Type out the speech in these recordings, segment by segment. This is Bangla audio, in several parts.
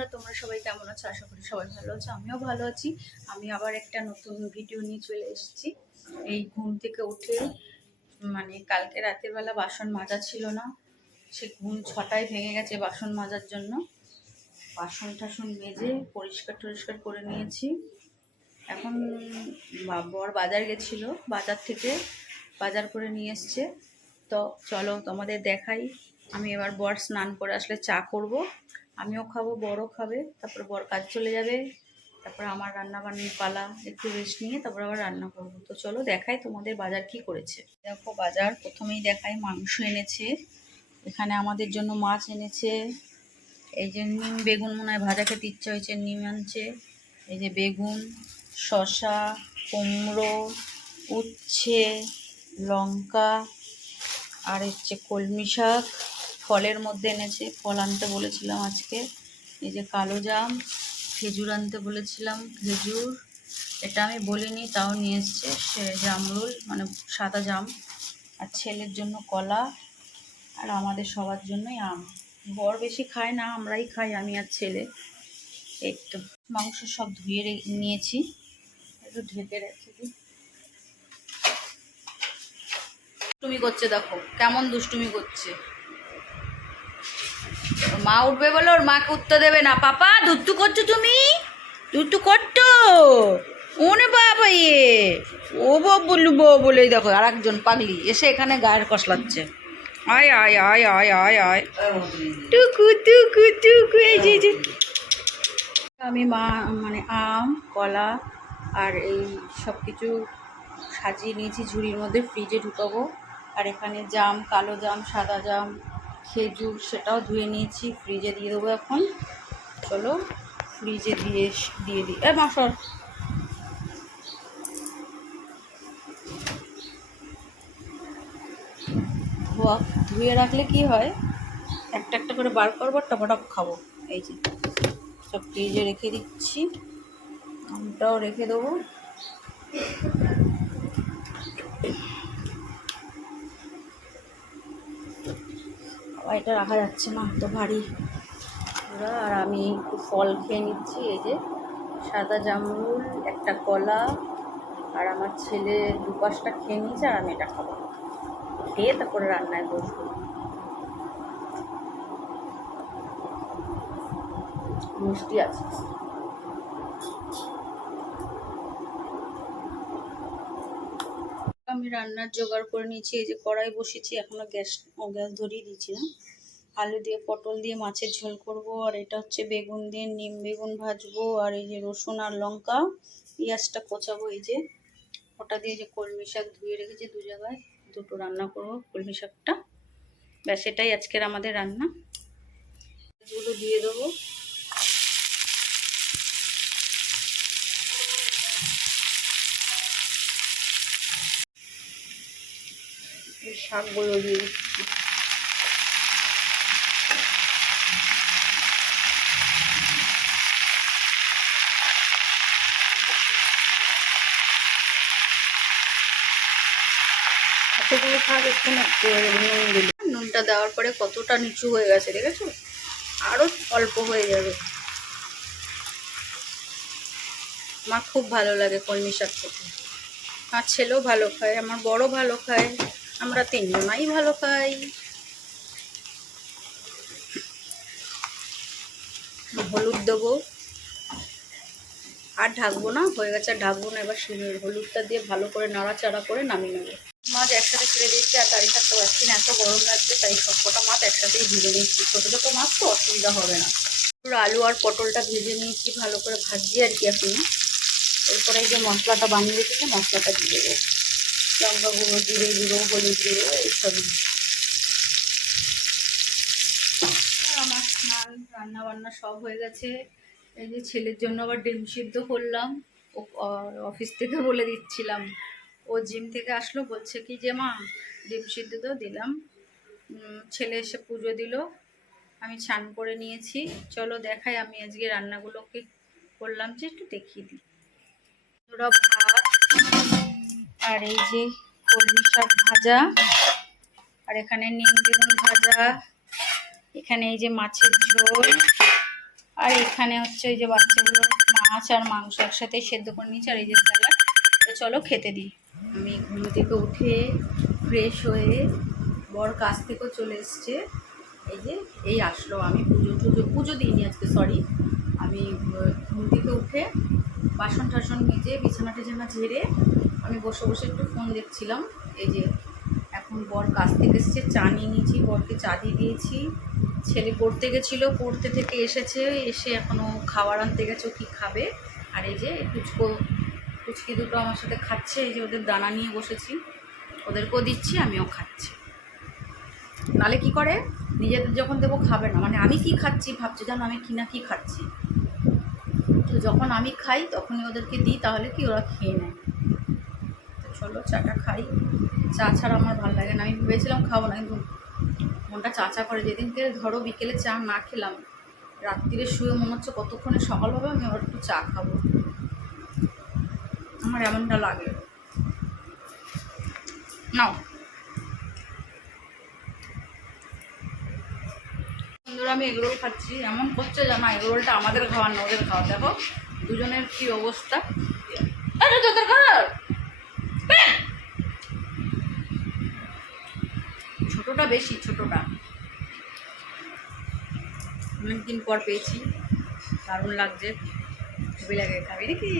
বন্ধুরা, তোমরা সবাই কেমন আছো? আশা করি সবাই ভালো আছো, আমিও ভালো আছি। আমি আবার একটা নতুন ভিডিও নিয়ে চলে এসেছি। এই ঘুম থেকে উঠে মানে কালকে রাতের বেলা বাসন মাজা ছিল না, সে ঘুম ছটায় ভেঙে গেছে বাসন মাজার জন্য। বাসন টাসন মেজে পরিষ্কার টরিষ্কার করে নিয়েছি। এখন বর বাজার গেছিল, বাজার থেকে বাজার করে নিয়ে এসছে। তো চলো তোমাদের দেখাই, আমি এবার বর স্নান করে আসলে চা করব। আমিও খাব, বড়ও খাবে, তারপর বর কাজ চলে যাবে, তারপর আমার রান্না বান্নার পালা, একটু রেস্ট নিয়ে তারপর আবার রান্না করব। তো চলো দেখাই তোমাদের বাজার কি করেছে। দেখো বাজার, প্রথমেই দেখাই মাংস এনেছে, এখানে আমাদের জন্য মাছ এনেছে, এই যে নিম বেগুন মনে হয় ভাজা খেতে ইচ্ছা হয়েছে, নিম আনছে, এই যে বেগুন, শসা, কুমড়ো, উচ্ছে, লঙ্কা, আর হচ্ছে কলমি শাক ফলের মধ্যে এনেছে, ফল আনতে বলেছিলাম আজকে। এই যে কালো জাম, খেজুর আনতে বলেছিলাম, খেজুর। এটা আমি বলিনি, তাও নিয়ে এসছে সে জামরুল মানে সাদা জাম। আর ছেলের জন্য কলা, আর আমাদের সবার জন্যই আম। বর বেশি খায় না, আমরাই খাই, আমি আর ছেলে। তো, মাংস সব ধুয়ে নিয়েছি। একটু ঢেকে রেখে দিই। দুষ্টুমি করছে, দেখো। কেমন দুষ্টুমি করছে। মা উঠবে বলে ওর মাকে উঠতে দেবে না। পাপা দুট্টু করছ তুমি? দুট্টু করতো? ওনে বাবা ইয়ে ও বলু বো বলেই দেখো আর একজন পাগলি এসে এখানে গায়ের কষলাচ্ছে আয় আয় আয় আয় আয় আয়। টুকু টুকু টুকু, এই যে। আমি মা মানে আম, কলা আর এই সব কিছু সাজিয়ে নিয়েছি ঝুড়ির মধ্যে, ফ্রিজে ঢুকাবো। আর এখানে জাম, কালো জাম, সাদা জাম খেজুর সেটাও ধুয়ে নিয়েছি ফ্রিজে দিয়ে দেবো এখন। চলো ফ্রিজে দিয়ে দিয়ে দিই। এ মাসর ধোয়া, ধুয়ে রাখলে কি হয়? একটা একটা করে বার করব টপাটপ খাব। এই যে, সব ফ্রিজে রেখে দিচ্ছি। আমটাও রেখে দেবো। এটা রাখা যাচ্ছে না তো ভারী। ওরা আর আমি একটু ফল খেয়ে নিচ্ছি, এই যে সাদা জামরুল, একটা কলা, আর আমার ছেলে দুপাশটা খেয়ে নিয়েছে আর আমি এটা খাব। খেয়ে তারপরে রান্নায় বসবো। মিষ্টি আছে। আমি রান্নার জোগাড় করে নিয়েছি, এই যে কড়াই বসেছি এখনও গ্যাস গ্যাস ধরিয়ে দিয়েছি না আলু দিয়ে, পটল দিয়ে মাছের ঝোল করব, আর এটা হচ্ছে বেগুন দিয়ে নিম বেগুন ভাজবো, আর এই যে রসুন আর লঙ্কা, পেঁয়াজটা কোচাবো, এই যে ওটা দিয়ে যে কলমি শাক ধুয়ে রেখেছি দু জায়গায়, দুটো রান্না করব কলমি শাকটা। ব্যাস, এটাই আজকের আমাদের রান্না। এগুলো দিয়ে দেবো। শাকগুলো দিয়ে দিচ্ছি এতগুলো শাক একটু নুন দিলে। নুনটা দেওয়ার পরে কতটা নিচু হয়ে গেছে, দেখেছ? আরও অল্প হয়ে যাবে। আমার খুব ভালো লাগে কলমি শাক খেতে। আমার ছেলেও ভালো খায়, আমার বড় ভালো খায়। আমরা তিনজনাই ভালো খাই। হলুদ দেবো। আর ঢাকবো না, হয়ে গেছে ঢাকবো না, এবার শিমের হলুদটা দিয়ে ভালো করে নাড়াচাড়া করে নামিয়ে নেব। মাছ একসাথে ছেড়ে দিচ্ছি আর দাঁড়িয়ে থাকতে পারছি না এত গরম লাগছে, তাই সব কটা মাছ একসাথেই ভেজে নিচ্ছি ছোটো ছোটো মাছ তো অসুবিধা হবে না। আলু আর পটলটা ভেজে নিয়েছি, ভালো করে ভাজি আর কি এখন এরপরে যে মশলাটা বানিয়ে রেখেছি, মশলাটা দিয়ে দেবো। লঙ্কা গুঁড়ো জিরে গুঁড়ো, হলুদ গুঁড়ো এইসবই আমার স্নান রান্না বান্না সব হয়ে গেছে। এই যে ছেলের জন্য আবার ডিম সিদ্ধ করলাম। ও অফিস থেকে বলে দিচ্ছিলাম। ও জিম থেকে আসলো, বলছে কি যে, মা, ডিম সিদ্ধ তো দিলাম। ছেলে এসে পুজো দিল। আমি স্নান করে নিয়েছি। চলো দেখাই আমি আজকে রান্নাগুলোকে করলাম যে, একটু দেখিয়ে দিই। ভাত আর এই যে কলমি শাক ভাজা, আর এখানে নিম বেগুন ভাজা, এখানে এই যে মাছের ঝোল, আর এখানে হচ্ছে ওই যে বাচ্চাগুলো মাছ আর মাংস একসাথে সেদ্ধ করে নিয়েছি, আর এই যে স্যালাড। তো চলো খেতে দিই। আমি ঘুম থেকে উঠে ফ্রেশ হয়ে বর কাছ থেকেও চলে এসছে। এই যে, এই আসলো। আমি পুজো টুজো, পুজো দিইনি আজকে সরি আমি ঘুম থেকে উঠে বাসন টাসন মেজে বিছানা টিছানা ঝেড়ে আমি বসে বসে একটু ফোন দেখছিলাম। এই যে এখন বর কাছ থেকে এসেছে, চা নিয়ে নিয়েছি, বরকে চা দিয়ে দিয়েছি। ছেলে পড়তে গেছিল, পড়তে থেকে এসেছে, এসে এখনও খাবার আনতে গেছে কী খাবে? আর এই যে টুচকো, টুচকি দুটো আমার সাথে খাচ্ছে, এই যে ওদের দানা নিয়ে বসেছি। ওদেরকেও দিচ্ছি, আমিও খাচ্ছি। নালে কি করে? নিজেদের যখন দেবো খাবে না। মানে আমি কি খাচ্ছি, ভাবছি, জানো, আমি কি না কি খাচ্ছি। তো যখন আমি খাই, তখনই ওদেরকে দিই, তাহলে কি ওরা খেয়ে নেয়? চলো, চাটা খাই। চা ছাড়া আমার ভালো লাগে না। আমি ভেবেছিলাম খাব না, কিন্তু মনটা চা চা করে। যেদিনকে ধরো বিকেলে চা না খেলাম, রাত্রিরে শুয়ে মনে হচ্ছে কতক্ষণে সকাল হবে, আমি আবার একটু চা খাব। আমার এমনটা লাগে। নাও। বন্ধুরা, আমি এগরোল খাচ্ছি। এমন করছে জানা এগরোলটা আমাদের খাওয়ার না, ওদের খাওয়া দেখো, দুজনের কি অবস্থা? তোদের ঘর! ছোটটা বেশি ছোটটা। অনেকদিন পর পেয়েছি। দারুণ লাগছে। খুবই লাগে খাবি। নাকি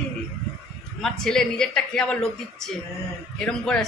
আমার ছেলে নিজেরটা খেয়ে আবার লোক দিচ্ছে। এরম করে